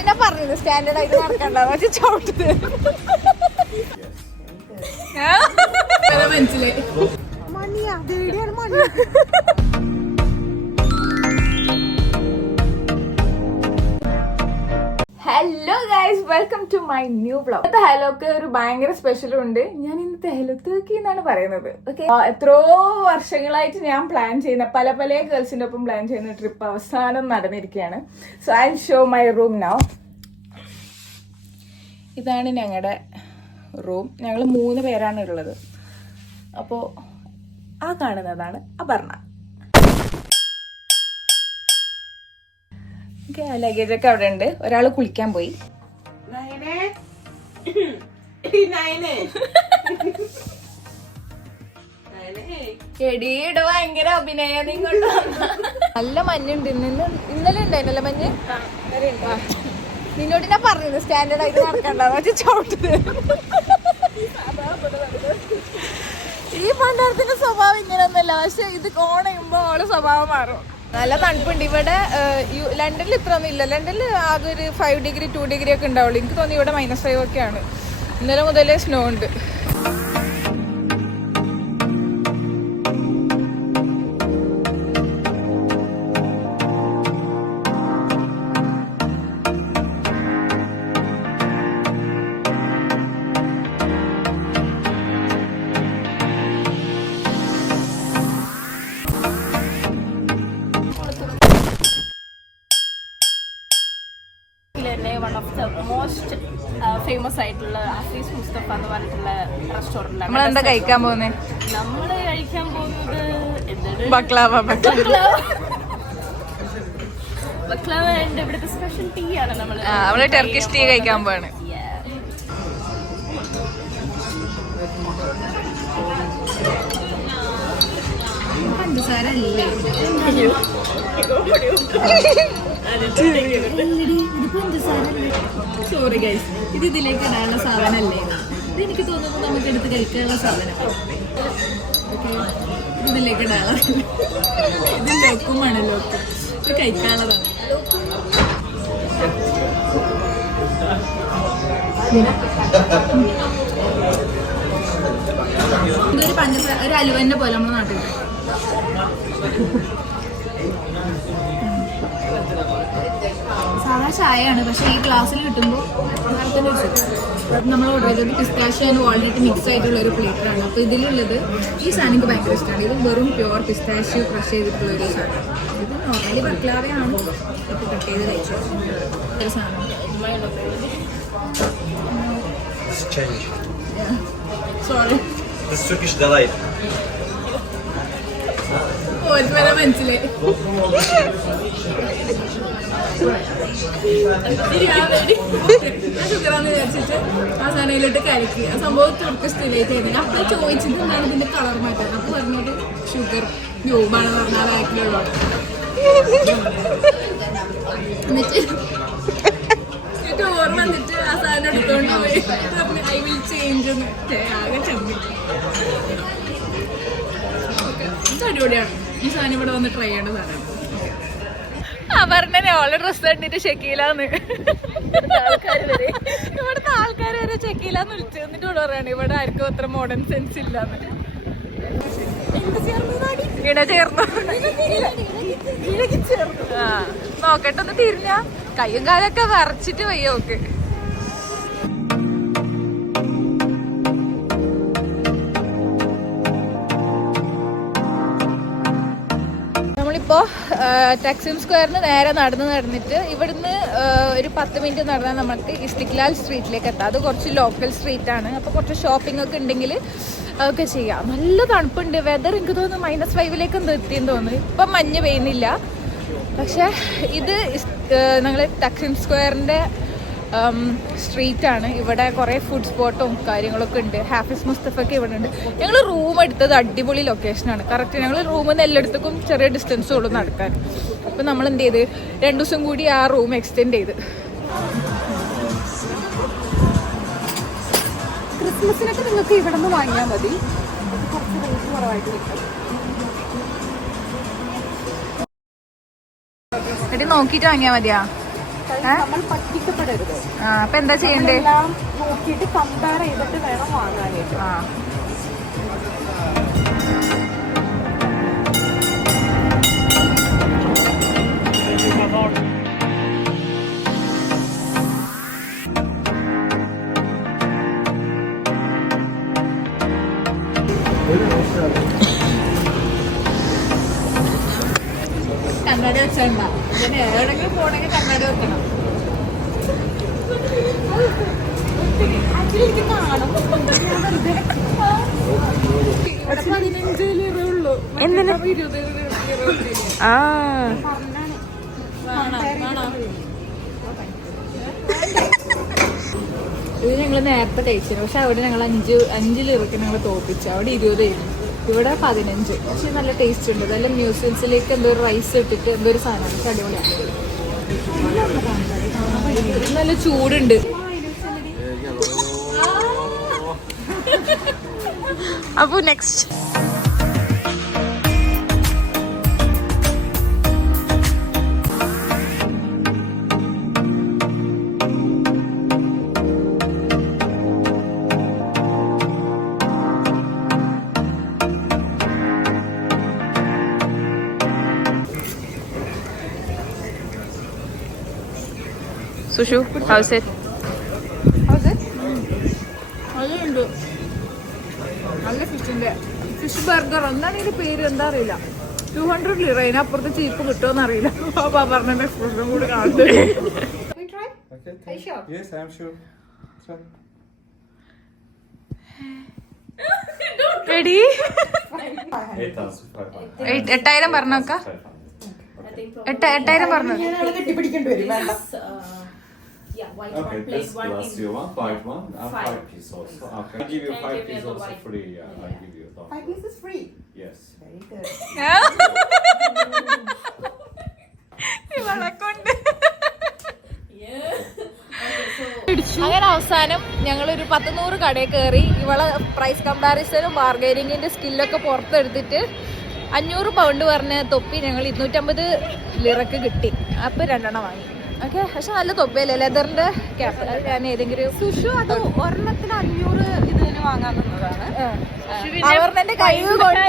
നിന്നോട് ഞാൻ പറഞ്ഞത് സ്റ്റാൻഡേർഡ് ആയിട്ട് നടക്കണ്ട പക്ഷെ ചവിട്ടത് മനസ്സിലായി. മണിയാ ദേടിയാണ് മണി. Hello guys, welcome to my new vlog. ഇന്നത്തെ ഹലോക്ക് ഒരു ഭയങ്കര സ്പെഷ്യലും ഉണ്ട്. ഞാൻ ഇന്നത്തെ ഹലോക്ക് എന്നാണ് പറയുന്നത്. ഓക്കെ, എത്രയോ വർഷങ്ങളായിട്ട് ഞാൻ പ്ലാൻ ചെയ്യുന്ന പല ഗേൾസിന്റെ ഒപ്പം പ്ലാൻ ചെയ്യുന്ന ട്രിപ്പ് അവസാനം നടന്നിരിക്കുകയാണ്. So I show my room now. ഇതാണ് ഞങ്ങളുടെ റൂം. ഞങ്ങൾ 3 പേരാണ് ഉള്ളത്. അപ്പോൾ ആ കാണുന്നതാണ് അപർണ. ലഗേജ് ഒക്കെ അവിടെ ഉണ്ട്. ഒരാള് കുളിക്കാൻ പോയി. എടീടെ ഭയങ്കര അഭിനയം. ഇങ്ങോട്ട് നല്ല മഞ്ഞുണ്ട്. ഇന്നലെ ഉണ്ടായിരുന്നല്ലോ മഞ്ഞ്. നിന്നോട് ഞാൻ പറഞ്ഞത് സ്റ്റാൻഡേർഡ് ആയിട്ട് നടക്കണ്ട പക്ഷെ ചവിട്ടത്. ഈ പണ്ടാരത്തിന്റെ സ്വഭാവം ഇങ്ങനെയൊന്നുമല്ല, പക്ഷെ ഇത് ഓൺ ചെയ്യുമ്പോ അവളെ സ്വഭാവം മാറും. നല്ല തണുപ്പുണ്ട് ഇവിടെ. ലണ്ടനിൽ ഇത്ര ഒന്നും ഇല്ല. ലണ്ടനിൽ ആകെ ഒരു 5 ഡിഗ്രി 2 ഡിഗ്രി ഒക്കെ ഉണ്ടാവുള്ളൂ. എനിക്ക് തോന്നി ഇവിടെ -5 ഒക്കെയാണ്. ഇന്നലെ മുതലേ സ്നോ ഉണ്ട്. One of the most famous ആയിട്ടുള്ള ആഫീസ് മുസ്തഫ എന്ന് പറഞ്ഞിട്ടുള്ള റെസ്റ്റോറൻറ്റിലാണ് നമ്മളെന്താ കഴിക്കാൻ പോകുന്നത്. നമ്മള് കഴിക്കാൻ പോകുന്നത് ബക്ലാവ ഉണ്ട്. ഇവിടുത്തെ സ്പെഷ്യൽ ടീ ആണ്. നമ്മള് ടർക്കിഷ് ടീ കഴിക്കാൻ പോവാണ്. പഞ്ചസാര അല്ലേ? സോറി ഗൈസ്, ഇത് ഇതിലേക്ക് ഇടാനുള്ള സാധനമല്ലേ? ഇത് എനിക്ക് തോന്നുന്നു നമുക്ക് എടുത്ത് കഴിക്കാനുള്ള സാധനം. ഓക്കെ, ഇതിലേക്ക് ഇടാനുള്ള ഇത് ലോക്കുമാണ്. ലോക്ക് ഇത് കഴിക്കാനുള്ളതാണ്. ഇതൊരു പഞ്ചസാര, ഒരു അലുവന്റെ പോലെ നമ്മുടെ നാട്ടിൽ. സാധാ ചായയാണ്, പക്ഷെ ഈ ഗ്ലാസ്സിൽ കിട്ടുമ്പോൾ നമ്മൾ ഓർഡർ ചെയ്തത് പിസ്താഷ്യോ ആൻഡ് വാൾനട്ട് മിക്സ് ആയിട്ടുള്ള ഒരു ഫ്ലേവറാണ്. അപ്പോൾ ഇതിലുള്ളത് ഈ സാധനം എനിക്ക് ഭയങ്കര ഇഷ്ടമാണ്. ഇത് വെറും പ്യുവർ പിസ്താഷ്യോ ക്രഷ് ചെയ്തിട്ടുള്ള ഒരു സാധനം. ഇത് നോർമലി ബക്ലാവയാണ്. ഇപ്പോൾ കട്ട് ചെയ്ത് കഴിച്ചു ഒരു സാധനം. സോറി, വരെ മനസ്സിലായി. ഷുഗറാന്ന് വിചാരിച്ചിട്ട് ആ സാധനയിലോട്ട് കലക്കി. ആ സംഭവം തുറക്ക് സ്ഥിരമായിട്ട് ആയിരുന്നു. അപ്പോൾ ചോദിച്ചത് എന്താണ് ഇതിന്റെ കളർ മാറ്റാൻ. അപ്പോൾ പറഞ്ഞത് ഷുഗർ ക്യൂബാണെന്ന് പറഞ്ഞാൽ ബാക്കിലുള്ള. എന്നിട്ട് ഓർമ്മ വന്നിട്ട് ആ സാധനം എടുത്തോണ്ട് പോയി പറഞ്ഞു ഐ വിൽ ചേഞ്ച് എന്ന്. ആകെ ചെന്നു. ഇത് അടിപൊളിയാണ്. ഈ സാധനം ഇവിടെ വന്ന് ട്രൈ ചെയ്യേണ്ട സാധനം. പറഞ്ഞേ ഓളെ ഡ്രസ് കണ്ടിട്ട് ഷക്കീലാന്ന് ഇവിടുത്തെ ആൾക്കാർ വരെ ഷക്കീലാന്ന് വിളിച്ചു. എന്നിട്ട് ഇവിടെ പറയാണ് ഇവിടെ ആർക്കും അത്ര മോഡേൺ സെൻസ് ഇല്ലാന്ന്. ചേർന്നു. ആ നോക്കട്ടെ ഒന്ന് തിരിഞ്ഞ കയ്യും കാലൊക്കെ വരച്ചിട്ട് വയ്യ നോക്ക്. ഇപ്പോൾ ടാക്സിം സ്ക്വയറിന് നേരെ നടന്നിട്ട് ഇവിടുന്ന് ഒരു 10 മിനിറ്റ് നടന്നാൽ നമുക്ക് ഇസ്തിക്ലാൽ സ്ട്രീറ്റിലേക്ക് എത്താം. അത് കുറച്ച് ലോക്കൽ സ്ട്രീറ്റാണ്. അപ്പോൾ കുറച്ച് ഷോപ്പിംഗ് ഒക്കെ ഉണ്ടെങ്കിൽ അതൊക്കെ ചെയ്യാം. നല്ല തണുപ്പുണ്ട്. വെതർ എനിക്ക് തോന്നുന്നു -5 എന്തോ എത്തിയെന്ന് തോന്നുന്നു. ഇപ്പം മഞ്ഞ് പെയ്യുന്നില്ല. പക്ഷേ ഇത് ഞങ്ങൾ ടാക്സിം സ്ക്വയറിൻ്റെ സ്ട്രീറ്റാണ്. ഇവിടെ കുറേ ഫുഡ് സ്പോട്ടും കാര്യങ്ങളൊക്കെ ഉണ്ട്. ഹാഫിസ് മുസ്തഫയ്ക്ക് ഇവിടെ ഉണ്ട്. ഞങ്ങൾ റൂം എടുത്തത് അടിപൊളി ലൊക്കേഷനാണ്. കറക്റ്റ് ഞങ്ങൾ റൂമിൽ നിന്ന് എല്ലായിടത്തേക്കും ചെറിയ ഡിസ്റ്റൻസ് ഉള്ളൂ നടക്കാൻ. അപ്പം നമ്മൾ എന്ത് ചെയ്ത് 2 ദിവസം കൂടി ആ റൂം എക്സ്റ്റെൻഡ് ചെയ്ത്. ക്രിസ്മസിനൊക്കെ നിങ്ങൾക്ക് ഇവിടെ നിന്ന് വാങ്ങിയാൽ മതി. കുറച്ച് റേറ്റ് കുറവായിട്ട് കിട്ടും. എടി നോക്കിയിട്ട് വാങ്ങിയാൽ മതിയാ. നമ്മൾ പറ്റിക്കപ്പെടരുത്. അപ്പൊ എന്താ ചെയ്യണ്ടേ? നോക്കിയിട്ട് കമ്പയർ ചെയ്തിട്ട് വേണം വാങ്ങാനായിട്ട്. കണ്ണാടി വെച്ചണ്ട, എവിടെങ്കിലും പോണെങ്കിൽ കണ്ണാടി വെക്കണം. ഇത് ഞങ്ങള് നേരത്തെ കഴിച്ചിരുന്നു, പക്ഷെ അവിടെ ഞങ്ങൾ 5 ലിറക്ക് ഞങ്ങൾ തോപ്പിച്ചു. അവിടെ 20 ആയിരുന്നു, ഇവിടെ 15. പക്ഷെ നല്ല ടേസ്റ്റ് ഉണ്ട്. നല്ല മ്യൂസിയംസിലേക്ക് എന്തോ ഒരു റൈസ് ഇട്ടിട്ട് എന്തോ ഒരു സാധനമാണ്. പക്ഷെ അടിപൊളിയാണ്, നല്ല ചൂടുണ്ട്. അപ്പൊ നെക്സ്റ്റ് Sushu, how's it? അതുണ്ട്, നല്ല ഫിഷിന്റെ ഫിഷ് ബർഗർ. എന്താണ് ഇതിന്റെ പേര്? എന്താ അറിയില്ല. 200 ലിറ. അതിനപ്പുറത്ത് ചീപ്പ് കിട്ടുമെന്ന് അറിയില്ല. പറഞ്ഞ എക്സ്പ്രഷൻ കൂടി കാണുന്നത്. റെഡി? 8,000 പറഞ്ഞോക്ക. 8,000 പറഞ്ഞു. Okay, that's the last you want. 5 1 and 5 pesos. Okay, I'll give you 5 pesos free. Yeah, I'll give you that. 5 pieces free. Yes. Very good. അങ്ങനെ അവസാനം ഞങ്ങളൊരു 100 കടയിൽ കയറി. ഇവളെ പ്രൈസ് കമ്പാരിസണും ബാർഗൈനിങ്ങിന്റെ സ്കില്ലൊക്കെ പുറത്തെടുത്തിട്ട് 500 പൗണ്ട് പറഞ്ഞ തൊപ്പി ഞങ്ങൾ 250 ലിറക്ക് കിട്ടി. അപ്പൊ 2 എണ്ണം വാങ്ങി. ഓക്കെ, പക്ഷെ നല്ല തൊപ്പിയല്ലേ, ലെതറിന്റെ ക്യാപ്പ്. ഞാൻ ഏതെങ്കിലും സുഷു അത് ഒരെണ്ണത്തിന് 500 ഇതിന് വാങ്ങാൻ തന്നതാണ്. അവരുടെ കഴിവ് കൊണ്ട്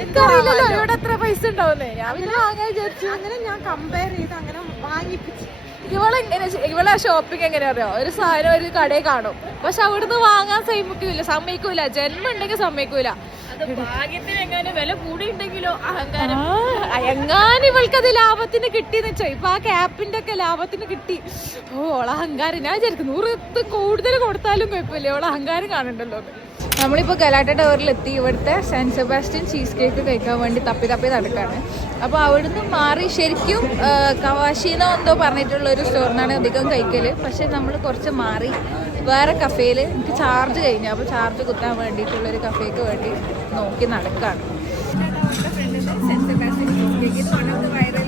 എനിക്കറിയില്ലല്ലോ ഇവിടെ എത്ര പൈസ ഉണ്ടാവുന്നേ. ഞാൻ പിന്നെ വാങ്ങാൻ വിചാരിച്ചു. അങ്ങനെ ഞാൻ കമ്പയർ ചെയ്ത് അങ്ങനെ വാങ്ങിപ്പിച്ചു. ഇവളെ ഷോപ്പിംഗ് എങ്ങനെയാ അറിയോ? ഒരു സാധനം ഒരു കടയിൽ കാണും, പക്ഷെ അവിടുന്ന് വാങ്ങാൻ സമ്മതിക്കൂല. ജന്മം ഉണ്ടെങ്കിൽ സമ്മതിക്കൂല. വില കൂടി ഉണ്ടെങ്കിലോ അഹങ്കാരം. എങ്ങാനും ഇവൾക്കത് ലാഭത്തിന് കിട്ടിന്ന് വെച്ചോ. ഇപ്പൊ ആ ക്യാപ്പിന്റെ ഒക്കെ ലാഭത്തിന് കിട്ടി. ഓള അഹങ്കാരം. ഞാൻ വിചാരിക്കും 100 കൂടുതൽ കൊടുത്താലും കുഴപ്പമില്ല, ഓള അഹങ്കാരം കാണണ്ടല്ലോ. നമ്മളിപ്പോൾ ഗലാട്ട ടവറിലെത്തി. ഇവിടുത്തെ സെന്റ് സെബാസ്റ്റ്യൻ ചീസ് കേക്ക് കഴിക്കാൻ വേണ്ടി തപ്പി നടക്കാണ്. അപ്പോൾ അവിടുന്ന് മാറി ശരിക്കും കവാശീനോ എന്തോ പറഞ്ഞിട്ടുള്ളൊരു സ്റ്റോറിനാണ് അധികം കഴിക്കൽ. പക്ഷെ നമ്മൾ കുറച്ച് മാറി വേറെ കഫേയിൽ എനിക്ക് ചാർജ് കഴിഞ്ഞു. അപ്പോൾ ചാർജ് കുത്താൻ വേണ്ടിയിട്ടുള്ളൊരു കഫേക്ക് വേണ്ടി നോക്കി നടക്കാണ്. സെന്റ് സെബാസ്റ്റ്യൻ ചീസ് കേക്ക് ഇത് വൺ ഓഫ് ദ വൈറൽ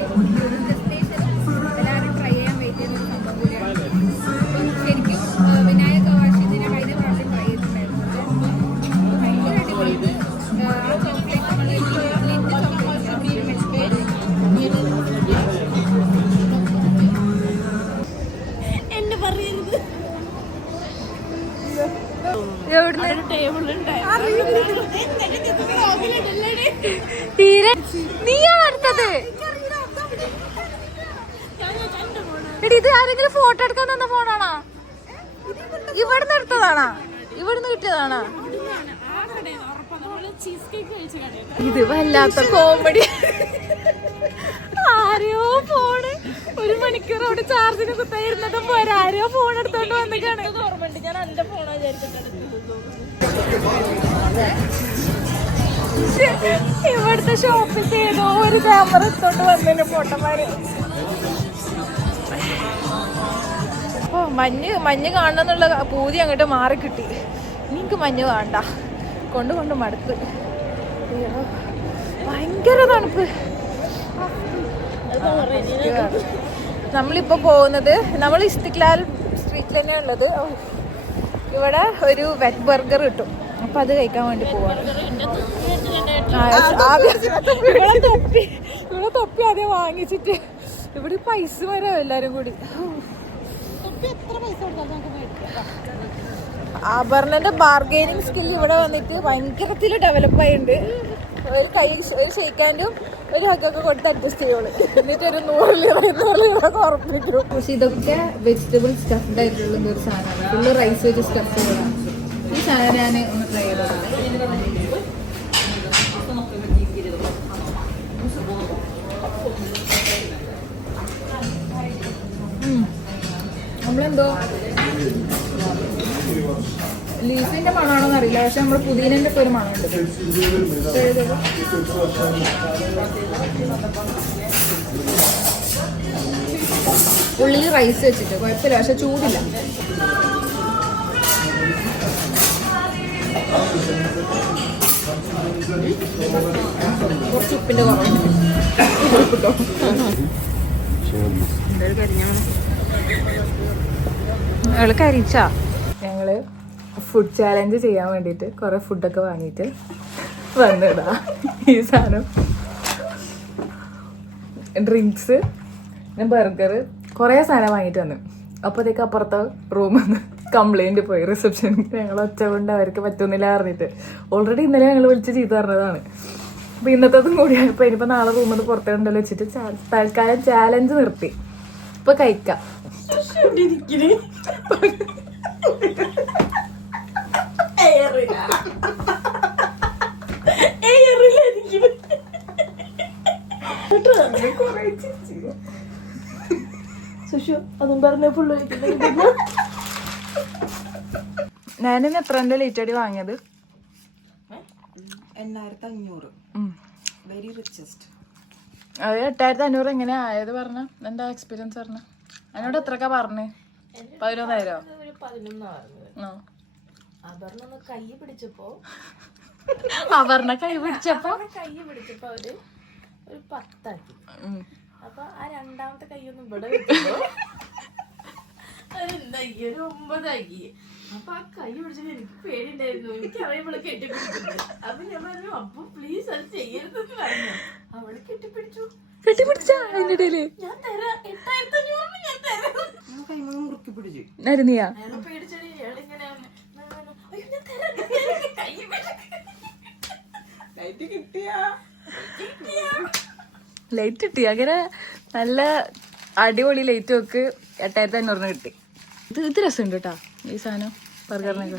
എല്ലാവരും ട്രൈ ചെയ്യാൻ വെയിറ്റ് ചെയ്യുന്ന ഒരു സംഭവം കൂടിയാണ്. ശരിക്കും വിനായക കവാശീനെ കഴിഞ്ഞ പ്രാവശ്യം ട്രൈ ചെയ്തിട്ടുണ്ടായിരുന്നു. ഭയങ്കര അടിപൊളി. എന്നെ പറയരുത്. നീയാണ് അടുത്തത്. എടി ഇത് ആരെങ്കിലും ഫോട്ടോ എടുക്കാൻ തന്ന ഫോണാണോ? ഇവിടുന്ന് എടുത്തതാണോ? ഇവിടുന്ന് കിട്ടിയതാണോ? ഇത് വല്ലാത്ത കോമഡി. ആരെയോ ഫോണ് 1 മണിക്കൂർ അവിടെ ചാർജിന് കുത്തായിരുന്നതും പോലെ ആരെയോ ഫോൺ എടുത്തോണ്ട് വന്നിട്ടാണ്. ഓർമ്മയുണ്ട്, ഞാൻ എന്റെ ഫോണാ വിചാരിച്ചിട്ടുണ്ട്. ഇവിടുത്തെ ഷോപ്പിൽ ഏതോ ഒരു ക്യാമറ എടുത്തോണ്ട് വന്നതിന് ഫോട്ടോമാര്. ഓ മഞ്ഞ് കാണണമെന്നുള്ള പൂതി അങ്ങോട്ട് മാറി കിട്ടി. എനിക്ക് മഞ്ഞ് വേണ്ട, കൊണ്ട് മടുത്ത്. ഭയങ്കര തണുപ്പ്. നമ്മളിപ്പോൾ പോകുന്നത് നമ്മൾ ഇസ്തിക്ലാൽ സ്ട്രീറ്റിൽ തന്നെ ഉള്ളത്. ഇവിടെ ഒരു വെറ്റ് ബർഗർ കിട്ടും, അപ്പം അത് കഴിക്കാൻ വേണ്ടി പോവാണ്. ഇവിടെ തൊപ്പി തൊപ്പി ആദ്യം വാങ്ങിച്ചിട്ട് ഇവിടെ പൈസ വരാം എല്ലാരും കൂടി. എത്ര പൈസ കൊടുത്താൽ നമുക്ക് മേടിക്കാം. ആഭരണന്റെ ബാർഗൈനിങ് സ്കിൽ ഇവിടെ വന്നിട്ട് ഭയങ്കരത്തിൽ ഡെവലപ്പ് ആയിട്ടുണ്ട്. ഒരു കയ്യിൽ ഒരു ഷെയ്ക്കാൻഡും ഒരു ഹക്കൊക്കെ കൊടുത്ത് അഡ്ജസ്റ്റ് ചെയ്യുള്ളൂ. എന്നിട്ട് ഒരു 100 ലീറ ഉറപ്പിക്കും. പക്ഷെ ഇതൊക്കെ വെജിറ്റബിൾ സ്റ്റഫ്ഡ് ആയിട്ടുള്ള ഒരു സാധനമാണ്. ഫുള്ള് റൈസ് വെച്ച് സ്റ്റഫ് ചെയ്തതാണ്. ഈ സാധനം ഞാൻ ഒന്ന് ട്രൈ ചെയ്തതാണ്. നമ്മളെന്തോ ലീസിന്റെ മണമാണോന്ന് അറിയില്ല, പക്ഷെ നമ്മൾ പുതിനന്റെ ഒക്കെ ഒരു മണമുണ്ട്. ഉള്ളിൽ റൈസ് വെച്ചിട്ട് കുഴപ്പമില്ല, പക്ഷെ ചൂടില്ല. കുറച്ച് ഉപ്പിന്റെ കുറവുണ്ട്. ഞങ്ങള് കരിച്ച ഞങ്ങള് ഫുഡ് ചാലഞ്ച് ചെയ്യാൻ വേണ്ടിയിട്ട് കുറെ ഫുഡൊക്കെ വാങ്ങിയിട്ട് വന്നിടാ. ഈ സാധനം ഡ്രിങ്ക്സ് പിന്നെ ബർഗർ കുറേ സാധനം വാങ്ങിയിട്ട് വന്നു. അപ്പോഴത്തേക്ക് അപ്പുറത്തെ റൂമിൽ നിന്ന് കംപ്ലൈൻറ്റ് പോയി റിസപ്ഷനിൽ. ഞങ്ങൾ ഒച്ച കൊണ്ട് അവർക്ക് പറ്റുന്നില്ല പറഞ്ഞിട്ട് ഓൾറെഡി ഇന്നലെ ഞങ്ങൾ വിളിച്ച് ചെയ്ത് പറഞ്ഞതാണ്. അപ്പോൾ ഇന്നത്തേതും കൂടി ആയപ്പോൾ ഇനിയിപ്പോൾ നാളെ റൂമിൽ നിന്ന് പുറത്തേണ്ടല്ലോ വെച്ചിട്ട് തൽക്കാലം ചാലഞ്ച് നിർത്തി. ഇപ്പോൾ കഴിക്കാം. അതും പറഞ്ഞ ഫുള്ള് ഞാനിന്ന് എത്രൻ്റെ ലേറ്റ് അടി വാങ്ങിയത്? 8500. Very richest. അത് 8500 എങ്ങനെയാ ആയത് പറഞ്ഞ? എന്താ എക്സ്പീരിയൻസ് പറഞ്ഞ? എന്നോട് എത്രക്കാ പറഞ്ഞേ? 11,000. കൈ പിടിച്ചപ്പോ അപർണ കൈ പിടിച്ചപ്പോ അവര് ഒരു 10 ആക്കി. അപ്പൊ ആ രണ്ടാമത്തെ കൈയൊന്നും ഇവിടെ വെച്ചപ്പോ അതെന്താക്കി ഒരു 9 ആക്കി. അപ്പൊ ആ കൈ പിടിച്ചപ്പോ എനിക്ക് പേടിണ്ടായിരുന്നു. എനിക്ക് അറിയുമ്പോൾ കെട്ടിപ്പിടിക്കുന്നത്. അപ്പൊ ഞാൻ പറഞ്ഞു അപ്പൊ പ്ലീസ് അത് ചെയ്യരുതെന്ന് പറഞ്ഞു. അവള് കെട്ടിപ്പിടിച്ചാ അതിന്റെ ഇടയില് ഞാൻ തരാം 8500 ഞാൻ തരാം. കൈമ മുറുക്കി പിടിച്ചു നരുന്നിയാ പേടിച്ചടി. ഇയാളിങ്ങനെ ലൈറ്റ് കിട്ടി. അങ്ങനെ നല്ല അടിപൊളി ലൈറ്റ് ഒക്കെ 8500 കിട്ടി. ഇത് രസമുണ്ട് കേട്ടോ ഈ സാധനം ബർഗറിനൊക്കെ.